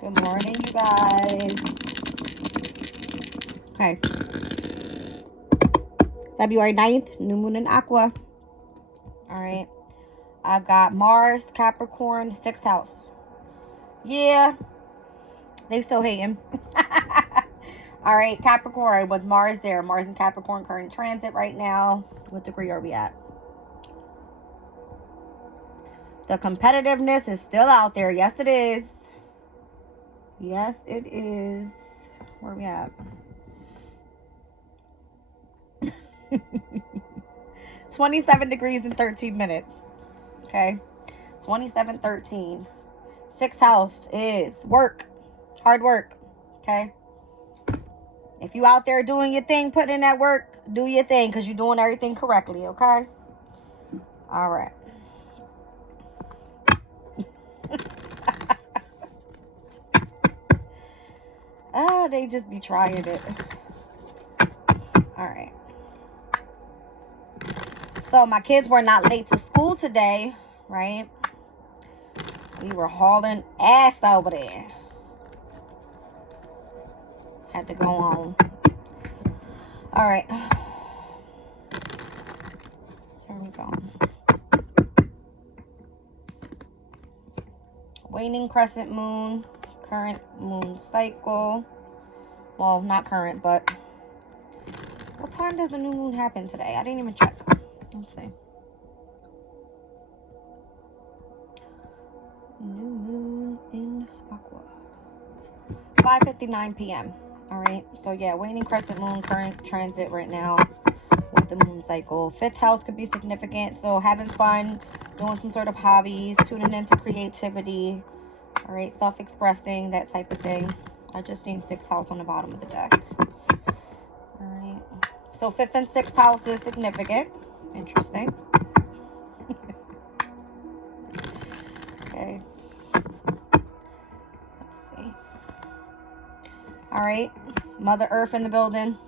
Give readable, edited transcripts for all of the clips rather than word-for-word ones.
Good morning, you guys. Okay. February 9th, new moon in Aqua. All right. I've got Mars, Capricorn, 6th house. Yeah, they still hating. All right, Capricorn with Mars there. Mars and Capricorn current transit right now. What degree are we at? The competitiveness is still out there. Yes, it is. Yes, it is. Where are we at? 27 degrees and 13 minutes. Okay. 27:13. 6th house is work. Hard work. Okay. If you out there doing your thing, putting in that work, do your thing because you're doing everything correctly. Okay. All right. Oh, they just be trying it. All right. So my kids were not late to school today, right? We were hauling ass over there. Had to go on. All right. Here we go. Waning crescent moon, current moon cycle. Well, not current, but what time does the new moon happen today? I didn't even check. Let's see. New moon in Aqua. 5:59 p.m. All right. So yeah, waning crescent moon, current transit right now with the moon cycle. 5th house could be significant. So having fun, doing some sort of hobbies, tuning into creativity. All right, self-expressing, that type of thing. I just seen 6th house on the bottom of the deck. All right. So 5th and 6th house is significant. Interesting. Okay. Let's see. All right. Mother Earth in the building.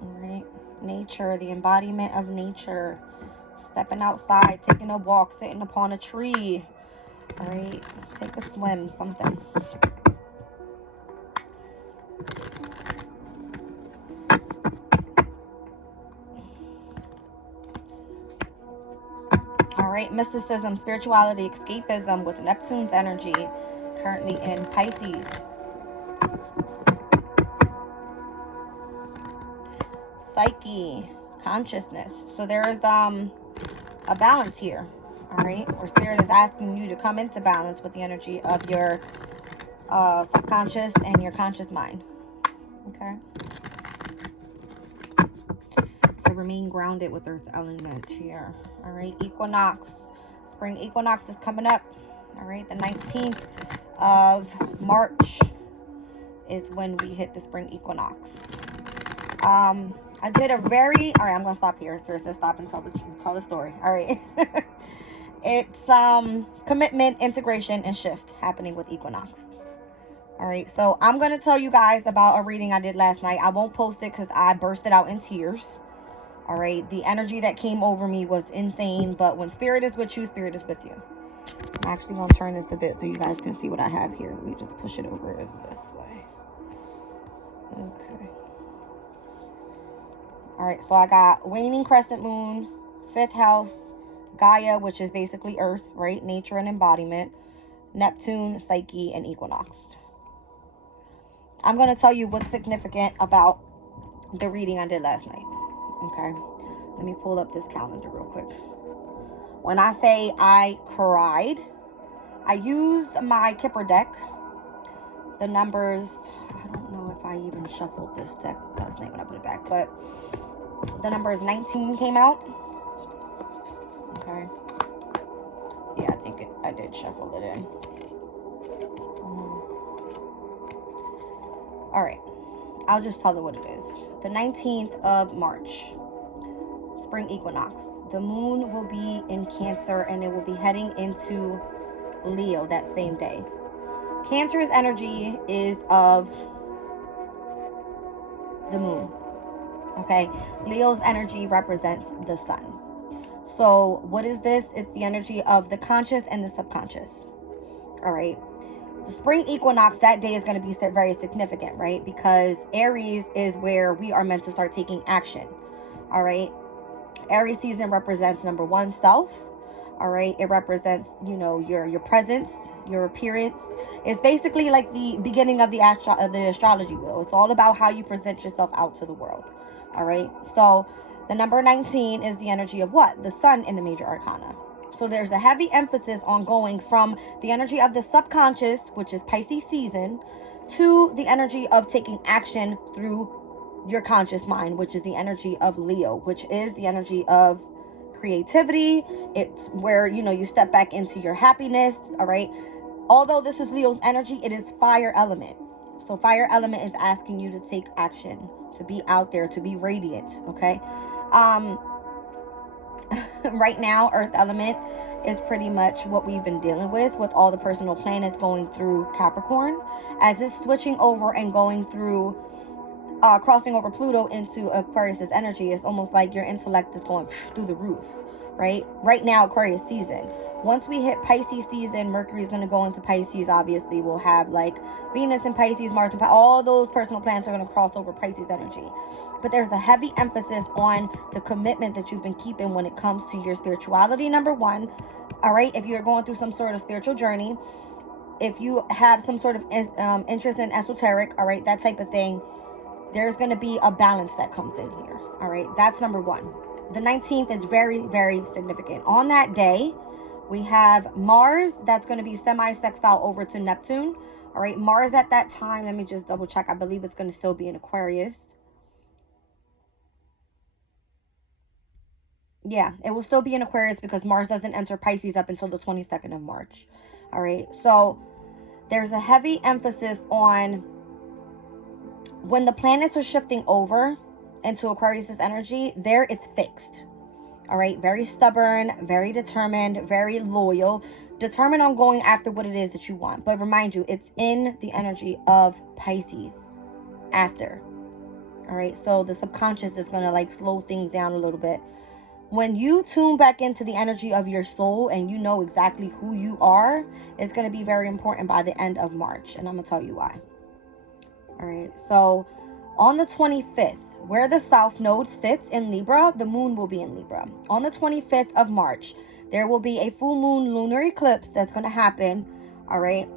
All right. Nature, the embodiment of nature. Stepping outside, taking a walk, sitting upon a tree. All right. Take a swim, something. All right. Mysticism, spirituality, escapism with Neptune's energy. Currently in Pisces. Psyche, consciousness. So there is a balance here. All right, where spirit is asking you to come into balance with the energy of your subconscious and your conscious mind. Okay. So remain grounded with Earth element here. All right, equinox. Spring equinox is coming up. All right, the 19th of March is when we hit the spring equinox. I did a very... All right, I'm going to stop here. Spirit says stop and tell the story. All right. It's commitment, integration, and shift happening with equinox. All right, so I'm going to tell you guys about a reading I did last night. I won't post it because I bursted out in tears. All right, the energy that came over me was insane, but when spirit is with you, spirit is with you. I'm actually going to turn this a bit so you guys can see what I have here. Let me just push it over this way. Okay. All right, so I got waning crescent moon, 5th house, Gaia, which is basically Earth, right? Nature and embodiment, Neptune, Psyche, and equinox. I'm going to tell you what's significant about the reading I did last night. Okay, let me pull up this calendar real quick. When I say I cried, I used my Kipper deck. The numbers, I don't know if I even shuffled this deck last night when I put it back, but the numbers 19 came out. Okay. Yeah, I think I did shuffle it in. All right. I'll just tell you what it is. The 19th of March, spring equinox. The moon will be in Cancer and it will be heading into Leo that same day. Cancer's energy is of the moon. Okay. Leo's energy represents the sun. So what is this? It's the energy of the conscious and the subconscious. All right. The spring equinox, that day is going to be very significant, right? Because Aries is where we are meant to start taking action. All right. Aries season represents number one, self. All right. It represents, your presence, your appearance. It's basically like the beginning of the astrology wheel. It's all about how you present yourself out to the world. All right. So the number 19 is the energy of what? The sun in the major arcana. So there's a heavy emphasis on going from the energy of the subconscious, which is Pisces season, to the energy of taking action through your conscious mind, which is the energy of Leo, which is the energy of creativity. It's where, you step back into your happiness. All right. Although this is Leo's energy, it is fire element. So fire element is asking you to take action, to be out there, to be radiant. Okay. Right now, earth element is pretty much what we've been dealing with all the personal planets going through Capricorn, as it's switching over and going through crossing over Pluto into Aquarius's energy. It's almost like your intellect is going through the roof, right now, Aquarius season. Once we hit Pisces season, Mercury is going to go into Pisces. Obviously, we'll have like Venus in Pisces, Mars in Pisces. All those personal planets are going to cross over Pisces energy. But there's a heavy emphasis on the commitment that you've been keeping when it comes to your spirituality, number one. All right, if you're going through some sort of spiritual journey, if you have some sort of interest in esoteric, all right, that type of thing, there's going to be a balance that comes in here. All right, that's number one. The 19th is very, very significant. On that day, we have Mars that's going to be semi-sextile over to Neptune. All right, Mars at that time, let me just double check. I believe it's going to still be in Aquarius. Yeah, it will still be in Aquarius because Mars doesn't enter Pisces up until the 22nd of March. All right, so there's a heavy emphasis on when the planets are shifting over into Aquarius's energy, there it's fixed. All right, very stubborn, very determined, very loyal, determined on going after what it is that you want. But remind you, it's in the energy of Pisces after. All right, so the subconscious is going to like slow things down a little bit. When you tune back into the energy of your soul and you know exactly who you are, it's going to be very important by the end of March. And I'm going to tell you why. All right, so on the 25th, where the South Node sits in Libra, the moon will be in Libra. On the 25th of March, there will be a full moon lunar eclipse that's going to happen. All right.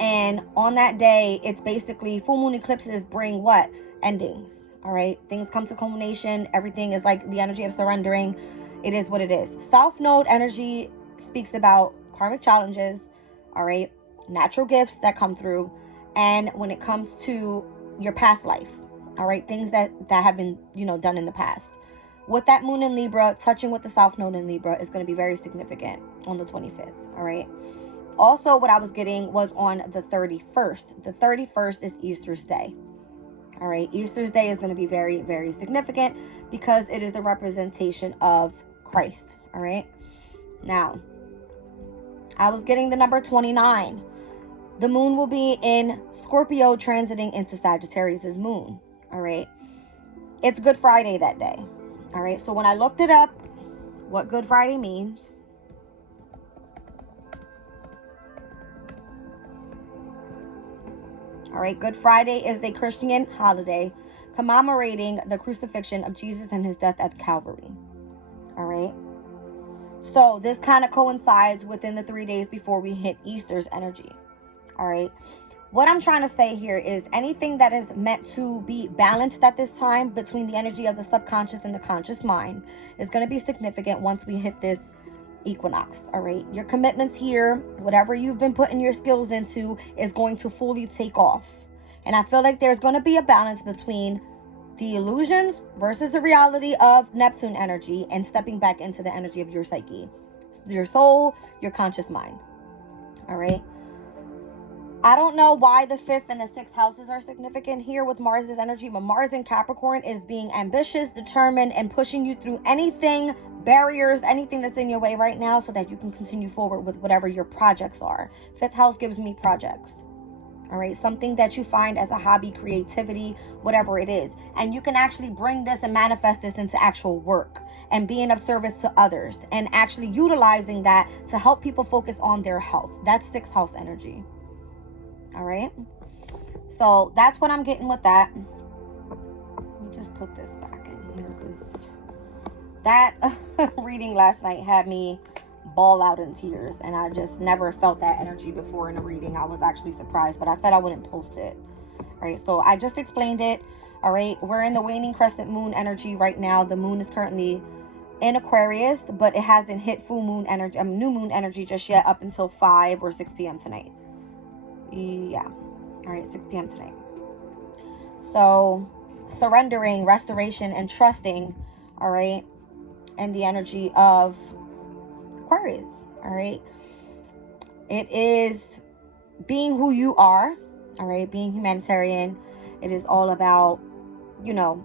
And on that day, it's basically full moon eclipses bring what? Endings. All right. Things come to culmination. Everything is like the energy of surrendering. It is what it is. South Node energy speaks about karmic challenges. All right. Natural gifts that come through. And when it comes to your past life. All right, things that have been, done in the past. With that moon in Libra, touching with the South Node in Libra is going to be very significant on the 25th. All right. Also, what I was getting was on the 31st. The 31st is Easter's Day. All right. Easter's Day is going to be very, very significant because it is the representation of Christ. All right. Now, I was getting the number 29. The moon will be in Scorpio transiting into Sagittarius's moon. All right. It's Good Friday that day. All right. So when I looked it up, what Good Friday means. All right. Good Friday is a Christian holiday commemorating the crucifixion of Jesus and his death at Calvary. All right. So this kind of coincides within the 3 days before we hit Easter's energy. All right. What I'm trying to say here is anything that is meant to be balanced at this time between the energy of the subconscious and the conscious mind is going to be significant once we hit this equinox. All right. Your commitments here, whatever you've been putting your skills into, is going to fully take off. And I feel like there's going to be a balance between the illusions versus the reality of Neptune energy and stepping back into the energy of your psyche, your soul, your conscious mind. All right. I don't know why the 5th and the 6th houses are significant here with Mars's energy, but Mars in Capricorn is being ambitious, determined, and pushing you through anything, barriers, anything that's in your way right now so that you can continue forward with whatever your projects are. 5th house gives me projects. All right, something that you find as a hobby, creativity, whatever it is. And you can actually bring this and manifest this into actual work and being of service to others and actually utilizing that to help people focus on their health. That's 6th house energy. All right. So that's what I'm getting with that. Let me just put this back in here because that reading last night had me bawl out in tears, and I just never felt that energy before in a reading. I was actually surprised, but I said I wouldn't post it. All right, so I just explained it. All right, we're in the waning crescent moon energy right now. The moon is currently in Aquarius, but it hasn't hit full moon energy, new moon energy just yet, up until 5 or 6 p.m. tonight. Yeah. All right, 6 p.m. tonight. So surrendering, restoration, and trusting, all right, and the energy of Aquarius. All right, it is being who you are. All right, being humanitarian. It is all about, you know,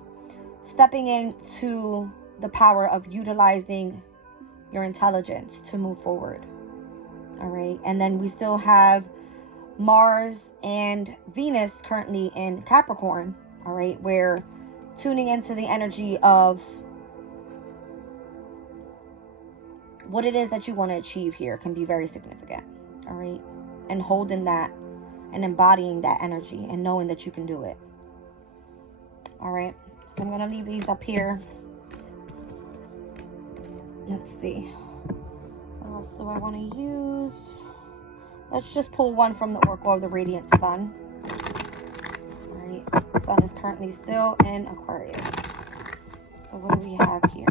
stepping into the power of utilizing your intelligence to move forward. All right, and then we still have Mars and Venus currently in Capricorn. All right, where tuning into the energy of what it is that you want to achieve here can be very significant. All right, and holding that and embodying that energy and knowing that you can do it. All right, so I'm going to leave these up here. Let's see. What else do I want to use? Let's just pull one from the Oracle of the Radiant Sun. All right, the Sun is currently still in Aquarius. So what do we have here?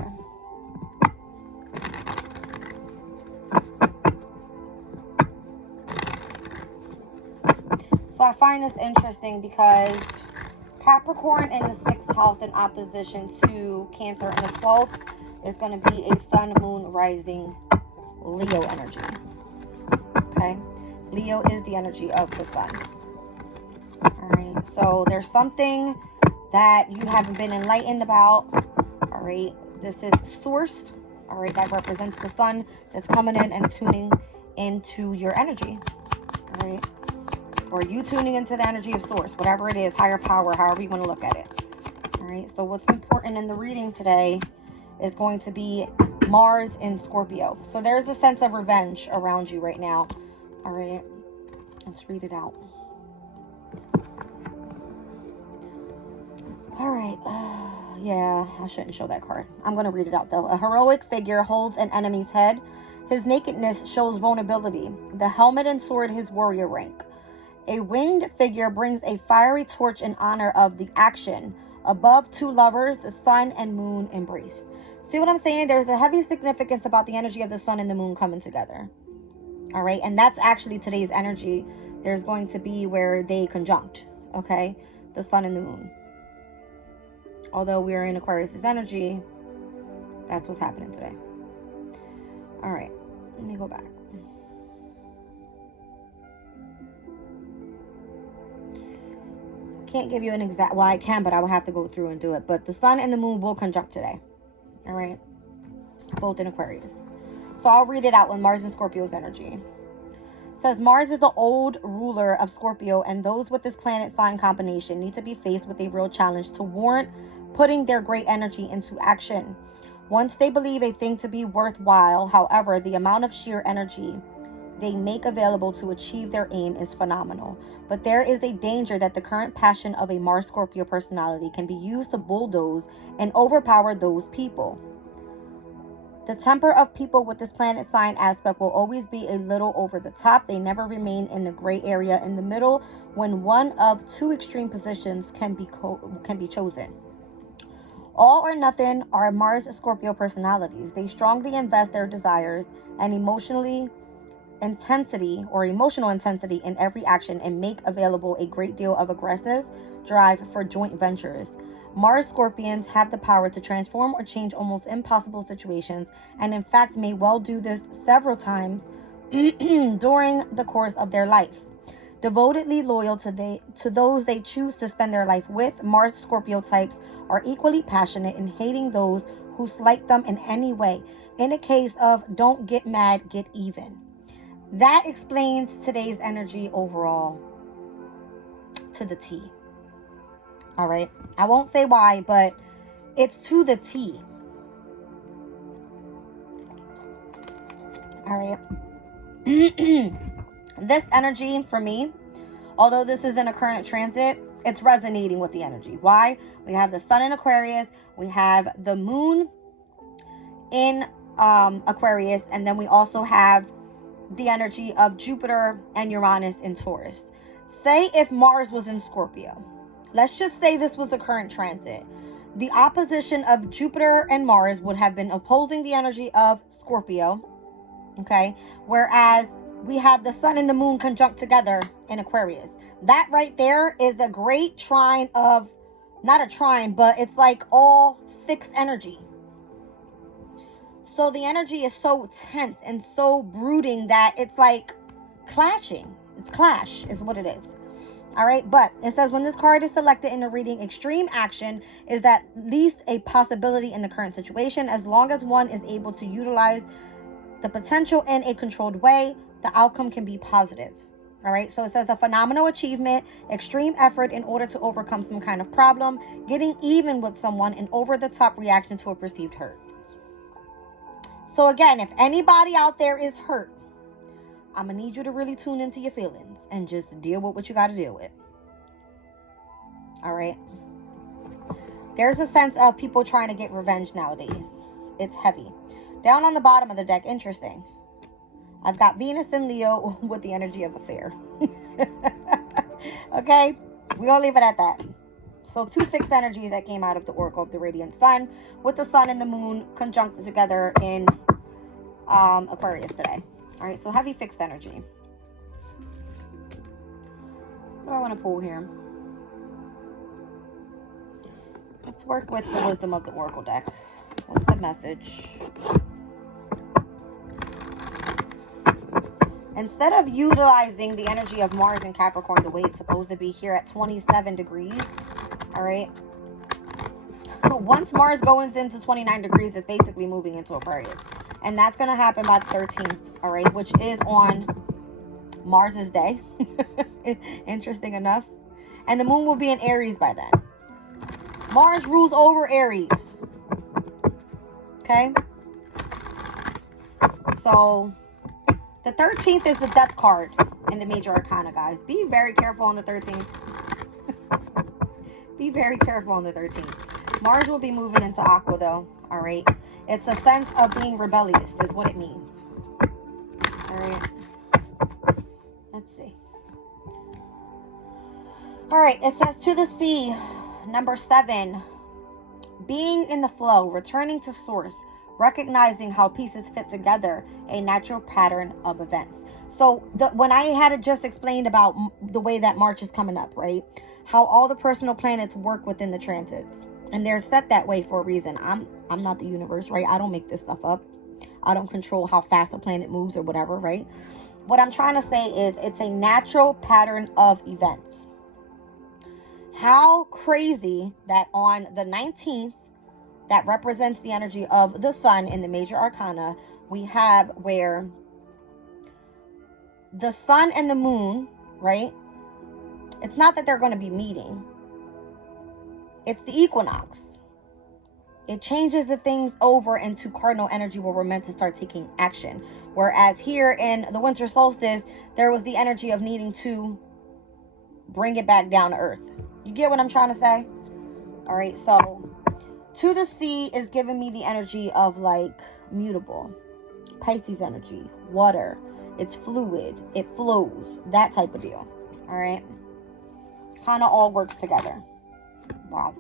So I find this interesting because Capricorn in the 6th house in opposition to Cancer in the 12th is going to be a Sun, Moon, Rising Leo energy. Okay? Leo is the energy of the Sun. Alright, so there's something that you haven't been enlightened about. Alright, this is Source. Alright, that represents the Sun that's coming in and tuning into your energy. Alright, or you tuning into the energy of Source, whatever it is, higher power, however you want to look at it. Alright, so what's important in the reading today is going to be Mars in Scorpio. So there's a sense of revenge around you right now. All right, let's read it out. All right, yeah, I shouldn't show that card. I'm going to read it out though. A heroic figure holds an enemy's head. His nakedness shows vulnerability. The helmet and sword his warrior rank. A winged figure brings a fiery torch in honor of the action. Above, 2 lovers, the sun and moon embrace. See what I'm saying? There's a heavy significance about the energy of the sun and the moon coming together. All right, and that's actually today's energy. There's going to be where they conjunct, okay? The sun and the moon. Although we're in Aquarius's energy, that's what's happening today. All right, let me go back. Can't give you an exact, well, I can, but I will have to go through and do it. But the sun and the moon will conjunct today. All right, both in Aquarius. So I'll read it out with Mars and Scorpio's energy. It says Mars is the old ruler of Scorpio, and those with this planet sign combination need to be faced with a real challenge to warrant putting their great energy into action. Once they believe a thing to be worthwhile, however, the amount of sheer energy they make available to achieve their aim is phenomenal. But there is a danger that the current passion of a Mars Scorpio personality can be used to bulldoze and overpower those people. The temper of people with this planet sign aspect will always be a little over the top. They never remain in the gray area in the middle when one of 2 extreme positions can be chosen. All or nothing are Mars Scorpio personalities. They strongly invest their desires and emotional intensity in every action and make available a great deal of aggressive drive for joint ventures. Mars Scorpions have the power to transform or change almost impossible situations, and in fact may well do this several times during the course of their life. Devotedly loyal to those they choose to spend their life with, Mars Scorpio types are equally passionate in hating those who slight them in any way. In a case of don't get mad, get even. That explains today's energy overall to the T. All right. I won't say why, but it's to the T. All right. This energy for me, although this isn't a current transit, it's resonating with the energy. Why? We have the sun in Aquarius, we have the moon in Aquarius, and then we also have the energy of Jupiter and Uranus in Taurus. Say if Mars was in Scorpio. Let's just say this was the current transit. The opposition of Jupiter and Mars would have been opposing the energy of Scorpio. Okay? Whereas we have the sun and the moon conjunct together in Aquarius. That right there is a great trine of, not a trine, but it's like all fixed energy. So the energy is so tense and so brooding that it's like clashing. It's clash is what it is. All right. But it says when this card is selected in the reading, extreme action is at least a possibility in the current situation. As long as one is able to utilize the potential in a controlled way, the outcome can be positive. All right. So it says a phenomenal achievement, extreme effort in order to overcome some kind of problem, getting even with someone, an over the top reaction to a perceived hurt. So again, if anybody out there is hurt, I'm going to need you to really tune into your feelings and just deal with what you got to deal with. All right. There's a sense of people trying to get revenge nowadays. It's heavy. Down on the bottom of the deck, interesting. I've got Venus and Leo with the energy of a fair. Okay. We're going to leave it at that. So 2 fixed energies that came out of the Oracle of the Radiant Sun with the sun and the moon conjuncted together in Aquarius today. All right, so heavy fixed energy. What do I want to pull here? Let's work with the wisdom of the Oracle deck. What's the message? Instead of utilizing the energy of Mars and Capricorn the way it's supposed to be here at 27 degrees, all right? Once Mars goes into 29 degrees, it's basically moving into Aquarius. And that's going to happen by the 13th, all right? Which is on Mars's day. Interesting enough. And the moon will be in Aries by then. Mars rules over Aries. Okay? So, the 13th is the death card in the major arcana, guys. Be very careful on the 13th. Be very careful on the 13th. Mars will be moving into Aqua, though. All right. It's a sense of being rebellious, is what it means. All right. Let's see. All right. It says to the sea, number 7, being in the flow, returning to source, recognizing how pieces fit together, a natural pattern of events. So when I had it just explained about the way that March is coming up, right? How all the personal planets work within the transits. And they're set that way for a reason. I'm not the universe, right? I don't make this stuff up. I don't control how fast a planet moves or whatever, right? What I'm trying to say is it's a natural pattern of events. How crazy that on the 19th, that represents the energy of the sun in the major arcana, we have where the sun and the moon, right? It's not that they're going to be meeting. It's the equinox. It changes the things over into cardinal energy where we're meant to start taking action. Whereas here in the winter solstice, there was the energy of needing to bring it back down to earth. You get what I'm trying to say? All right, so to the sea is giving me the energy of like mutable. Pisces energy, water. It's fluid. It flows. That type of deal. All right. Kind of all works together. Wow.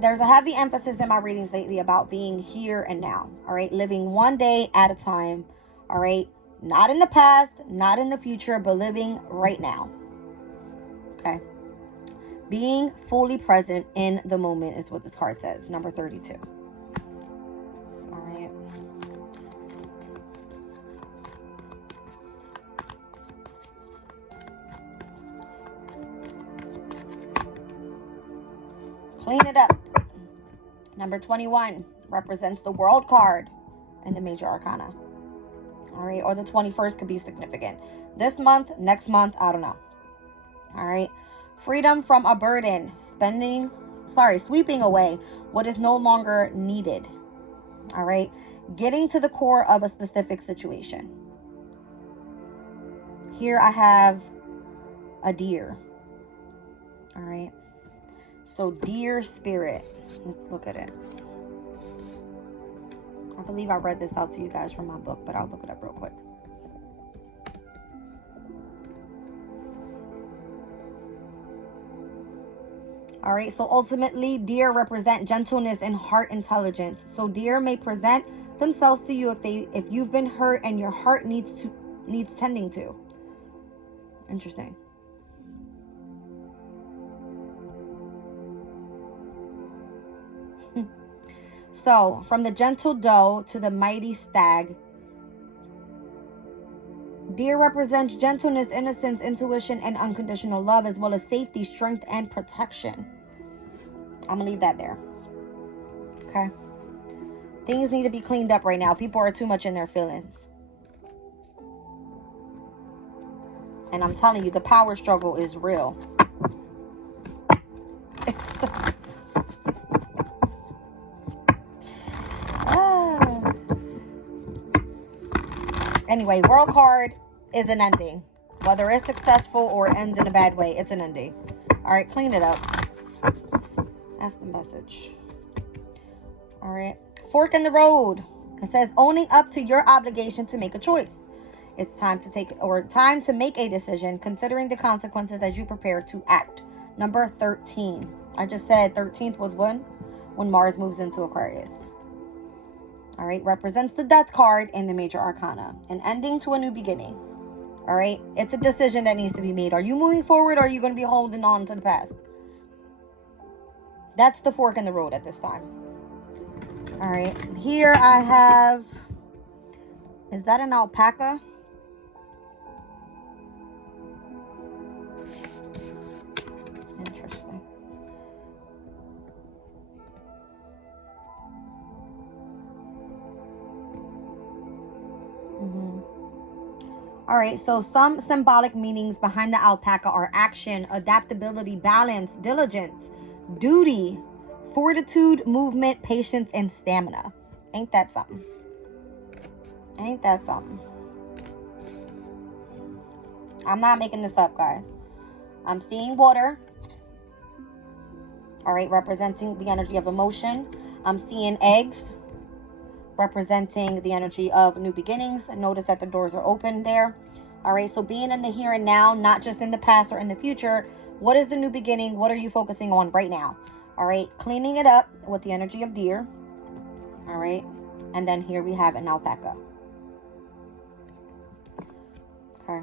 There's a heavy emphasis in my readings lately about being here and now. All right. Living one day at a time. All right. Not in the past, not in the future, but living right now. Okay. Being fully present in the moment is what this card says. Number 32. All right. Clean it up. Number 21 represents the World card in the major arcana. All right. Or the 21st could be significant. This month, next month, I don't know. All right. Freedom from a burden. Sweeping away what is no longer needed. All right. getting to the core of a specific situation. Here I have a deer. All right. So deer spirit. Let's look at it. I believe I read this out to you guys from my book, but I'll look it up real quick. All right, so ultimately, deer represent gentleness and heart intelligence. So deer may present themselves to you if you've been hurt and your heart needs tending to. Interesting. So, from the gentle doe to the mighty stag, deer represents gentleness, innocence, intuition, and unconditional love, as well as safety, strength, and protection. I'm going to leave that there. Okay? Things need to be cleaned up right now. People are too much in their feelings. And I'm telling you, the power struggle is real. Anyway, world card is an ending. Whether it's successful or ends in a bad way, it's an ending. All right, clean it up. That's the message. All right. Fork in the road. It says owning up to your obligation to make a choice. It's time to make a decision, considering the consequences as you prepare to act. Number 13. I just said 13th was when Mars moves into Aquarius. All right, represents the Death card in the Major Arcana. An ending to a new beginning. All right, it's a decision that needs to be made. Are you moving forward, or are you going to be holding on to the past? That's the fork in the road at this time. All right, here I have, is that an alpaca? Interesting. All right, so some symbolic meanings behind the alpaca are action, adaptability, balance, diligence, duty, fortitude, movement, patience, and stamina. Ain't that something? Ain't that something? I'm not making this up, guys. I'm seeing water. All right, representing the energy of emotion. I'm seeing eggs, representing the energy of new beginnings. Notice that the doors are open there. All right, so being in the here and now, not just in the past or in the future. What is the new beginning? What are you focusing on right now? All right, cleaning it up with the energy of deer. All right, and then here we have an alpaca. Okay.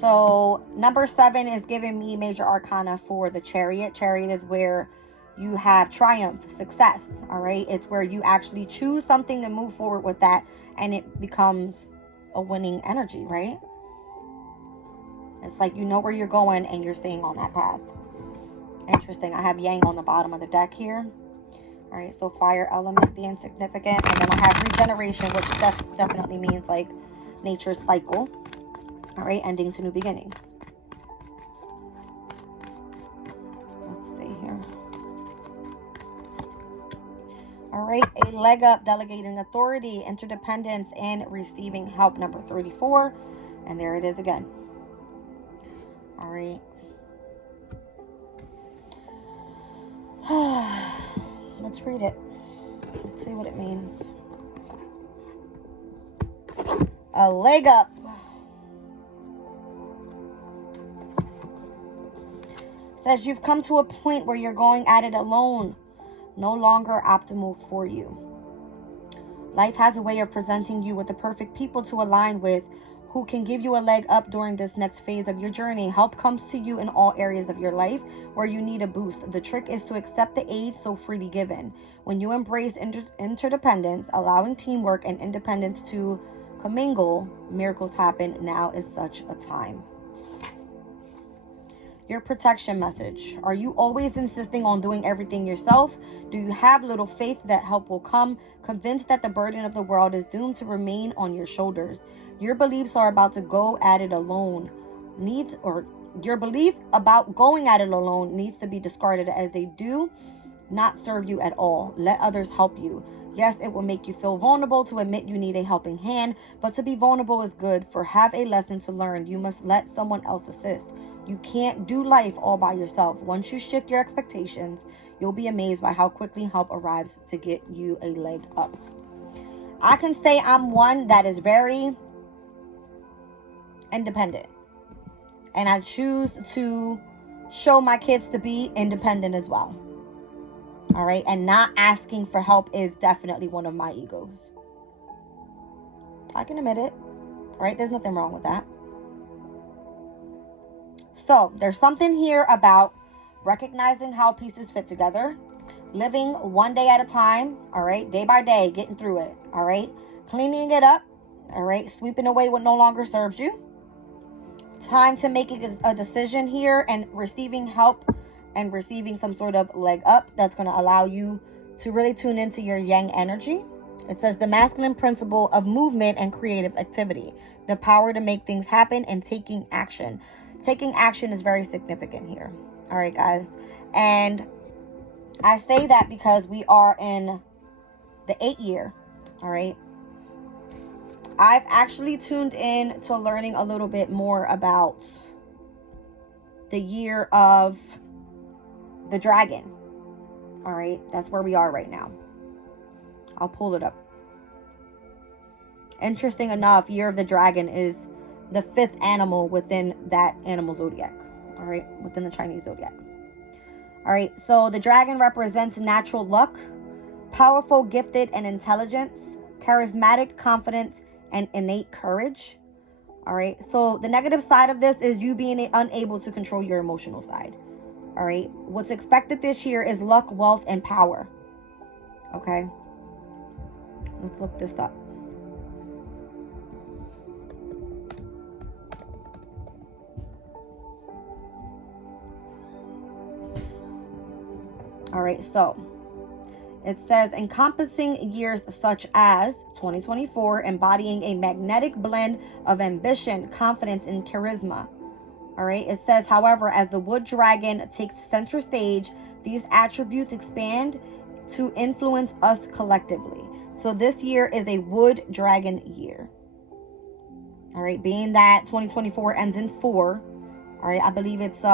So number 7 is giving me Major Arcana for the Chariot. Chariot is where you have triumph, success. All right, it's where you actually choose something to move forward with that, and it becomes a winning energy, right? It's like you know where you're going and you're staying on that path. Interesting. I have Yang on the bottom of the deck here. All right, so fire element being significant, and then I have regeneration, which definitely means like nature's cycle. All right, ending to new beginnings. Let's see here. All right, a leg up, delegating authority, interdependence, and receiving help, number 34. And there it is again. All right. Let's read it. Let's see what it means. A leg up. Says you've come to a point where you're going at it alone. No longer optimal for you. Life has a way of presenting you with the perfect people to align with, who can give you a leg up during this next phase of your journey. Help comes to you in all areas of your life where you need a boost. The trick is to accept the aid so freely given. When you embrace interdependence, allowing teamwork and independence to commingle, miracles happen. Now is such a time. Your protection message. Are you always insisting on doing everything yourself? Do you have little faith that help will come? Convinced that the burden of the world is doomed to remain on your shoulders. Your beliefs are about to go at it alone. Your belief about going at it alone needs to be discarded, as they do not serve you at all. Let others help you. Yes, it will make you feel vulnerable to admit you need a helping hand, but to be vulnerable is good. For have a lesson to learn, you must let someone else assist. You can't do life all by yourself. Once you shift your expectations, you'll be amazed by how quickly help arrives to get you a leg up. I can say I'm one that is very independent, and I choose to show my kids to be independent as well. All right, and not asking for help is definitely one of my egos. I can admit it. All right, there's nothing wrong with that. So there's something here about recognizing how pieces fit together, living one day at a time, all right, day by day, getting through it, all right, cleaning it up, all right, sweeping away what no longer serves you. Time to make a decision here and receiving help and receiving some sort of leg up that's going to allow you to really tune into your yang energy. It says the masculine principle of movement and creative activity, the power to make things happen and taking action. Taking action is very significant here. All right, guys. And I say that because we are in the 8th year. All right. I've actually tuned in to learning a little bit more about the year of the dragon. All right. That's where we are right now. I'll pull it up. Interesting enough, year of the dragon is the 5th animal within that animal zodiac. All right. Within the Chinese zodiac. All right. So the dragon represents natural luck, powerful, gifted, and intelligence, charismatic, confidence, and innate courage. All right. So the negative side of this is you being unable to control your emotional side. All right. What's expected this year is luck, wealth, and power. Okay. Let's look this up. All right. So it says encompassing years such as 2024, embodying a magnetic blend of ambition, confidence, and charisma. All right. It says, however, as the wood dragon takes center stage, these attributes expand to influence us collectively. So this year is a wood dragon year. All right. Being that 2024 ends in 4. All right. I believe it's 3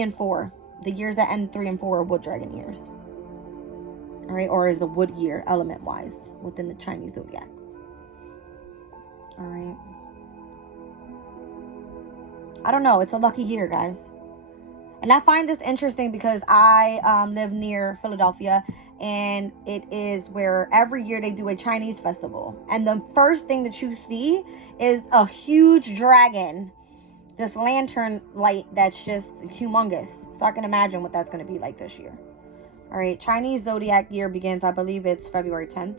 and 4. The years that end 3 and 4 are wood dragon years. All right. Or is the wood year element wise within the Chinese zodiac. All right. I don't know. It's a lucky year, guys. And I find this interesting because I live near Philadelphia, and it is where every year they do a Chinese festival. And the first thing that you see is a huge dragon, this lantern light that's just humongous. So I can imagine what that's going to be like this year. All right, Chinese zodiac year begins, I believe it's February 10th.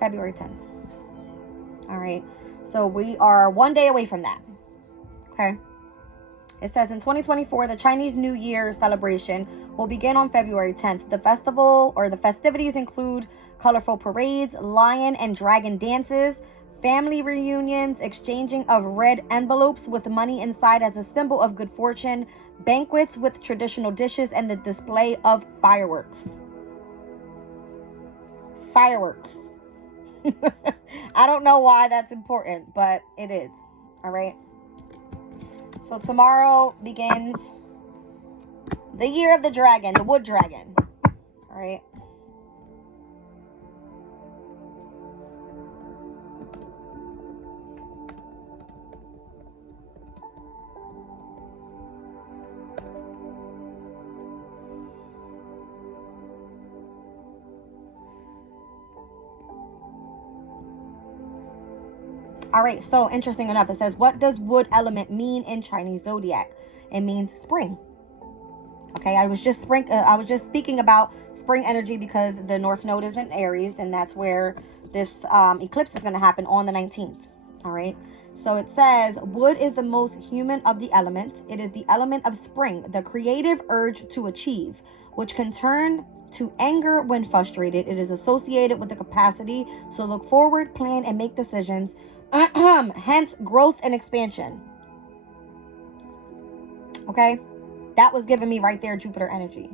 February 10th. All right. So we are one day away from that. Okay. It says in 2024, the Chinese New Year celebration will begin on February 10th. The festival or the festivities include colorful parades, lion and dragon dances, family reunions, exchanging of red envelopes with money inside as a symbol of good fortune, banquets with traditional dishes, and the display of fireworks. Fireworks. I don't know why that's important, but it is. All right. So tomorrow begins the year of the dragon, the wood dragon. All right. All right, so interesting enough, it says, what does wood element mean in Chinese zodiac? It means spring. Okay, I was just speaking about spring energy because the North Node is in Aries, and that's where this eclipse is going to happen on the 19th. All right, So it says, wood is the most human of the elements. It is the element of spring, the creative urge to achieve, which can turn to anger when frustrated. It is associated with the capacity to look forward, plan, and make decisions, hence growth and expansion. Okay? That was giving me right there Jupiter energy.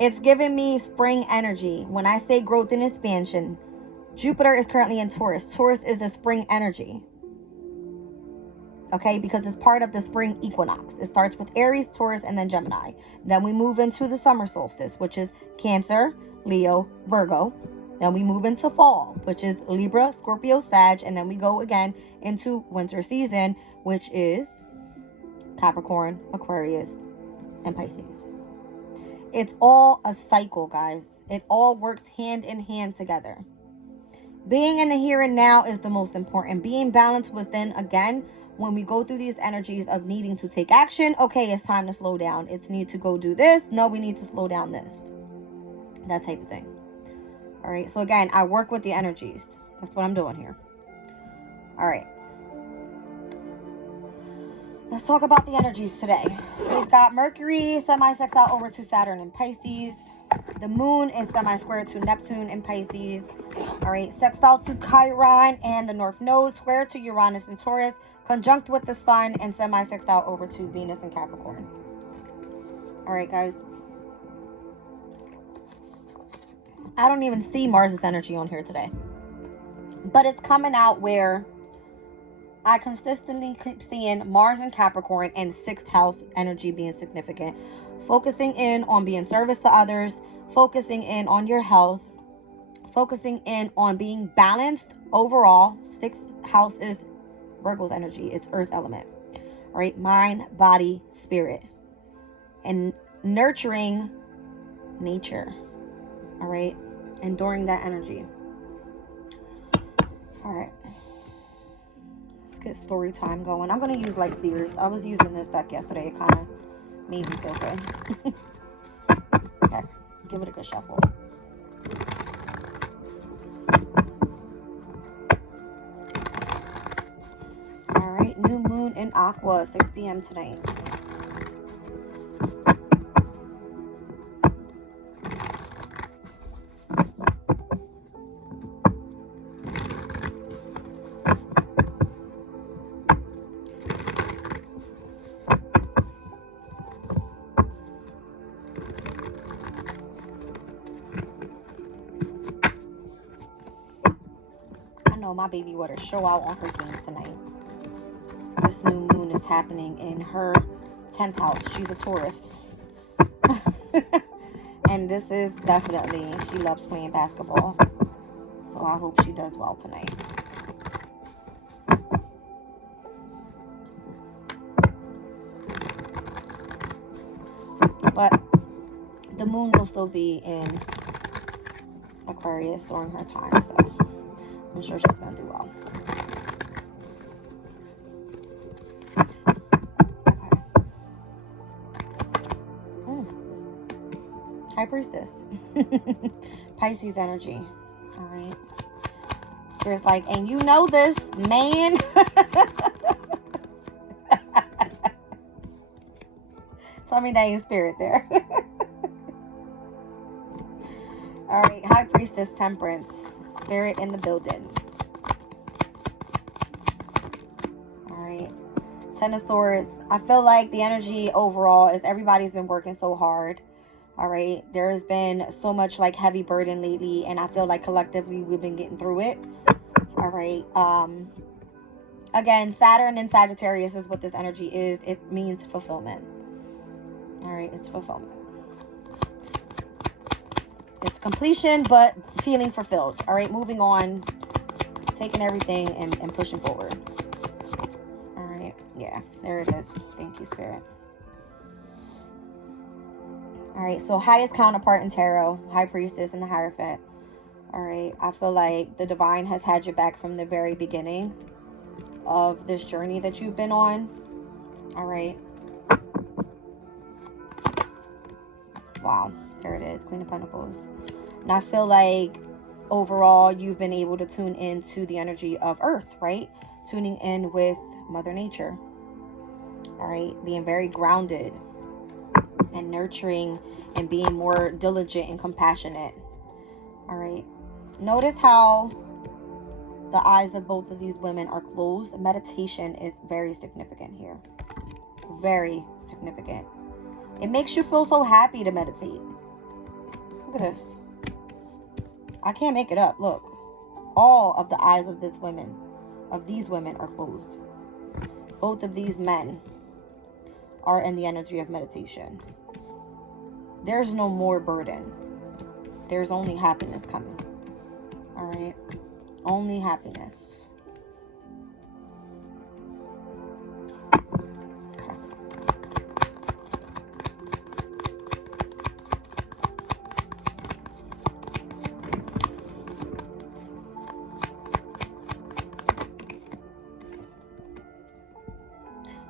It's giving me spring energy. When I say growth and expansion, Jupiter is currently in Taurus. Taurus is a spring energy. Okay, because it's part of the spring equinox. It starts with Aries, Taurus, and then Gemini. Then we move into the summer solstice, which is Cancer, Leo, Virgo. Then we move into fall, which is Libra, Scorpio, Sag. And then we go again into winter season, which is Capricorn, Aquarius, and Pisces. It's all a cycle, guys. It all works hand in hand together. Being in the here and now is the most important. Being balanced within, again, when we go through these energies of needing to take action, okay, it's time to slow down. It's need to go do this. No, we need to slow down this. That type of thing. All right. So again, I work with the energies. That's what I'm doing here. All right. Let's talk about the energies today. We've got Mercury semi-sextile over to Saturn in Pisces. The moon is semi-square to Neptune in Pisces. All right. Sextile to Chiron and the North Node. Square to Uranus in Taurus. Conjunct with the sun and semi-sextile over to Venus in Capricorn. All right, guys. I don't even see Mars's energy on here today. But it's coming out where I consistently keep seeing Mars in Capricorn and 6th house energy being significant. Focusing in on being service to others. Focusing in on your health. Focusing in on being balanced overall. 6th house is Virgo's energy. It's earth element. All right. Mind, body, spirit. And nurturing nature. All right. Enduring that energy. All right. Let's get story time going. I'm going to use Light Seers. I was using this deck yesterday. It kind of made me feel good. Okay. Give it a good shuffle. All right. New moon in Aqua, 6 p.m. tonight. My baby water show out on her game tonight. This new moon is happening in her 10th house. She's a Taurus. And this is definitely, she loves playing basketball. So I hope she does well tonight. But the moon will still be in Aquarius during her time, so I'm sure she's going to do well. Okay. High Priestess. Pisces energy. All right. There's like, and you know this, man. Tell me that ain't spirit there. All right. High Priestess, Temperance. Spirit in the building. All right. Ten of Swords. I feel like the energy overall is everybody's been working so hard. All right. There's been so much like heavy burden lately, and I feel like collectively we've been getting through it. All right. Again, Saturn and Sagittarius is what this energy is. It means fulfillment. All right. It's fulfillment. It's completion, but feeling fulfilled. All right, moving on, taking everything and pushing forward. All right, yeah, there it is. Thank you, Spirit. All right, so highest counterpart in tarot, High Priestess and the Hierophant. All right, I feel like the divine has had your back from the very beginning of this journey that you've been on. All right. Wow, there it is, Queen of Pentacles. And I feel like overall, you've been able to tune into the energy of Earth, right? Tuning in with Mother Nature. All right, being very grounded and nurturing and being more diligent and compassionate. All right, notice how the eyes of both of these women are closed. Meditation is very significant here. Very significant. It makes you feel so happy to meditate. Look at this. I can't make it up. Look. All of the eyes of these women are closed. Both of these men are in the energy of meditation. There's no more burden. There's only happiness coming. All right? Only happiness. Okay.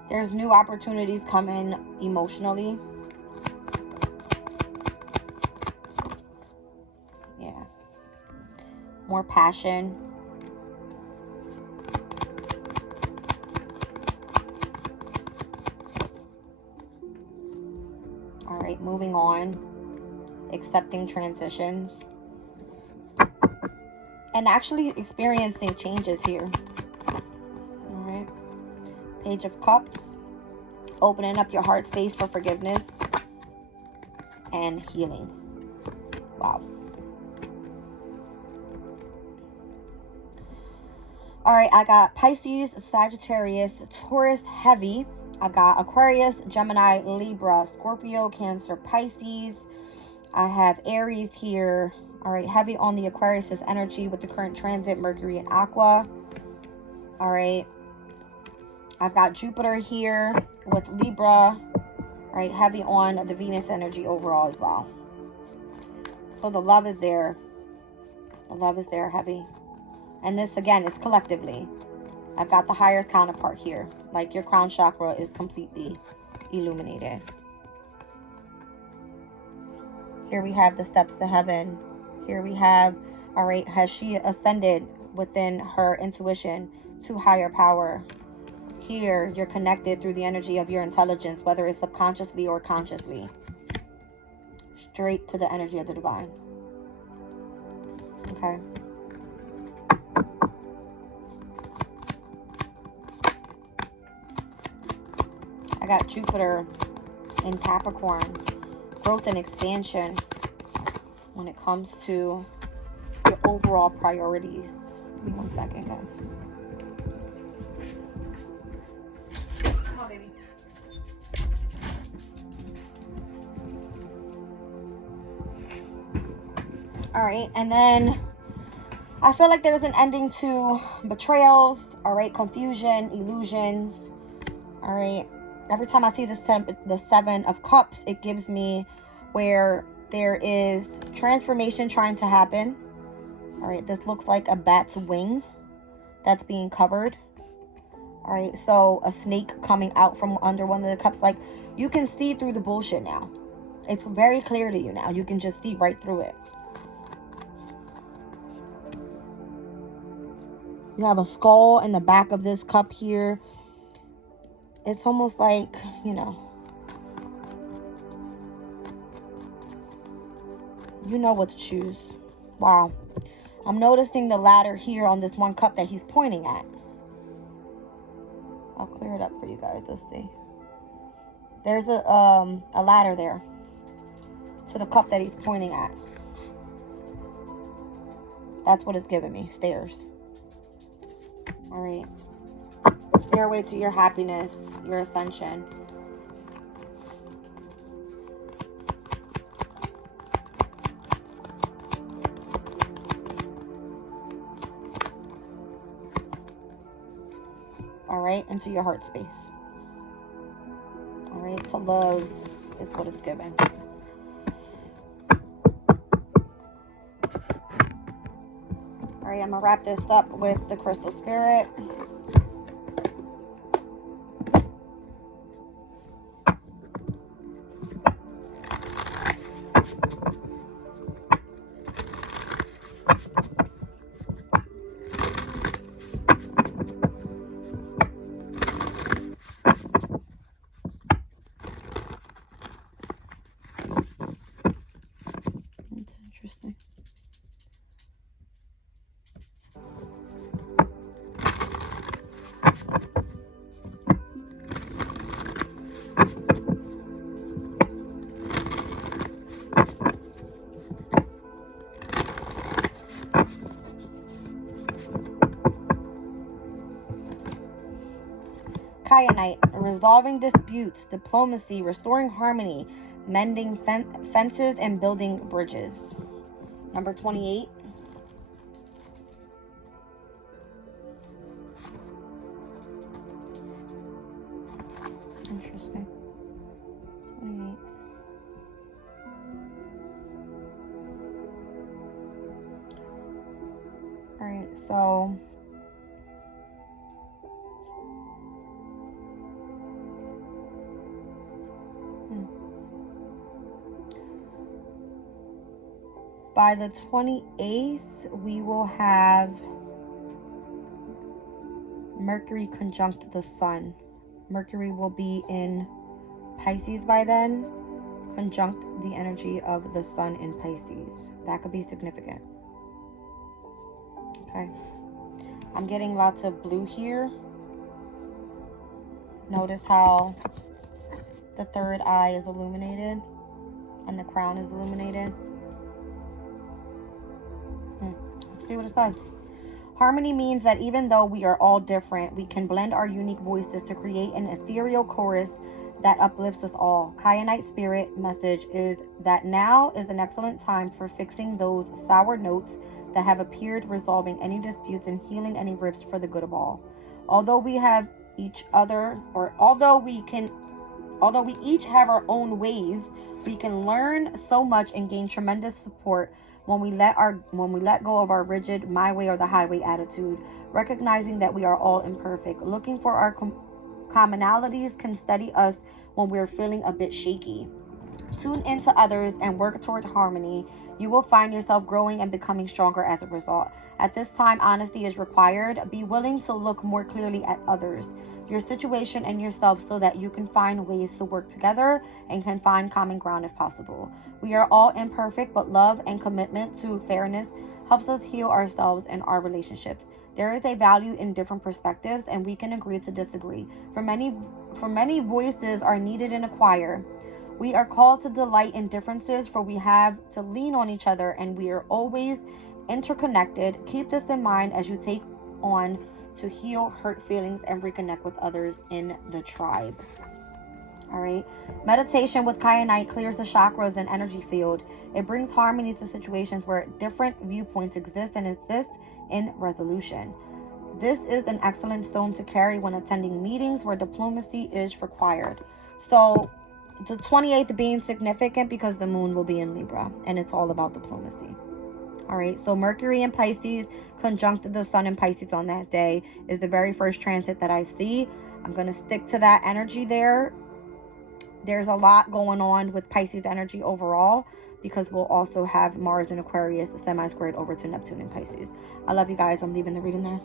There's new opportunities coming emotionally. Yeah. More passion. All right, moving on. Accepting transitions. And actually experiencing changes here. All right. Page of Cups. Opening up your heart space for forgiveness and healing. Wow. All right, I got Pisces, Sagittarius, Taurus, heavy. I got Aquarius, Gemini, Libra, Scorpio, Cancer, Pisces. I have Aries here. All right, heavy on the Aquarius' energy with the current transit, Mercury and Aqua. All right. I've got Jupiter here with Libra, right? Heavy on the Venus energy overall as well. So the love is there. The love is there, heavy. And this, again, it's collectively. I've got the higher counterpart here. Like your crown chakra is completely illuminated. Here we have the steps to heaven. Here we have, all right, has she ascended within her intuition to higher power? Here, you're connected through the energy of your intelligence, whether it's subconsciously or consciously. Straight to the energy of the divine. Okay. I got Jupiter in Capricorn. Growth and expansion when it comes to your overall priorities. Give me 1 second, guys. Baby. All right, and then I feel like there's an ending to betrayals, all right, confusion, illusions. All right, every time I see the Seven of Cups, it gives me where there is transformation trying to happen. All right, this looks like a bat's wing that's being covered. All right, so a snake coming out from under one of the cups. Like, you can see through the bullshit now. It's very clear to you now. You can just see right through it. You have a skull in the back of this cup here. It's almost like, you know what to choose. Wow. I'm noticing the ladder here on this one cup that he's pointing at. I'll clear it up for you guys. Let's see. There's a ladder there to the cup that he's pointing at. That's what it's giving me. Stairs. All right. Stairway to your happiness, your ascension. All right, into your heart space. All right, to love is what it's given. All right, I'm gonna wrap this up with the crystal spirit. Kyanite, resolving disputes, diplomacy, restoring harmony, mending fences, and building bridges. Number 28. Interesting. 28. All right, so by the 28th, we will have Mercury conjunct the Sun. Mercury will be in Pisces by then, conjunct the energy of the Sun in Pisces. That could be significant. Okay. I'm getting lots of blue here. Notice how the third eye is illuminated and the crown is illuminated. Let's see what it says. Harmony means that even though we are all different, we can blend our unique voices to create an ethereal chorus that uplifts us all. Kyanite spirit message is that now is an excellent time for fixing those sour notes that have appeared, resolving any disputes and healing any rifts for the good of all. Although we each have our own ways, we can learn so much and gain tremendous support when we let go of our rigid my way or the highway attitude, recognizing that we are all imperfect. Looking for our commonalities can steady us when we're feeling a bit shaky. Tune into others and work toward harmony. You will find yourself growing and becoming stronger as a result. At this time, honesty is required. Be willing to look more clearly at others, your situation, and yourself so that you can find ways to work together and can find common ground if possible. We are all imperfect, but love and commitment to fairness helps us heal ourselves and our relationships. There is a value in different perspectives, and we can agree to disagree. For many voices are needed in a choir. We are called to delight in differences, for we have to lean on each other, and we are always interconnected. Keep this in mind as you take on to heal hurt feelings and reconnect with others in the tribe. All right. Meditation with Kyanite clears the chakras and energy field. It brings harmony to situations where different viewpoints exist and assists in resolution. This is an excellent stone to carry when attending meetings where diplomacy is required. So the 28th being significant because the moon will be in Libra and it's all about diplomacy. All right, so Mercury in Pisces conjunct the Sun in Pisces on that day is the very first transit that I see. I'm going to stick to that energy there. There's a lot going on with Pisces energy overall because we'll also have Mars in Aquarius semi-squared over to Neptune in Pisces. I love you guys. I'm leaving the reading there.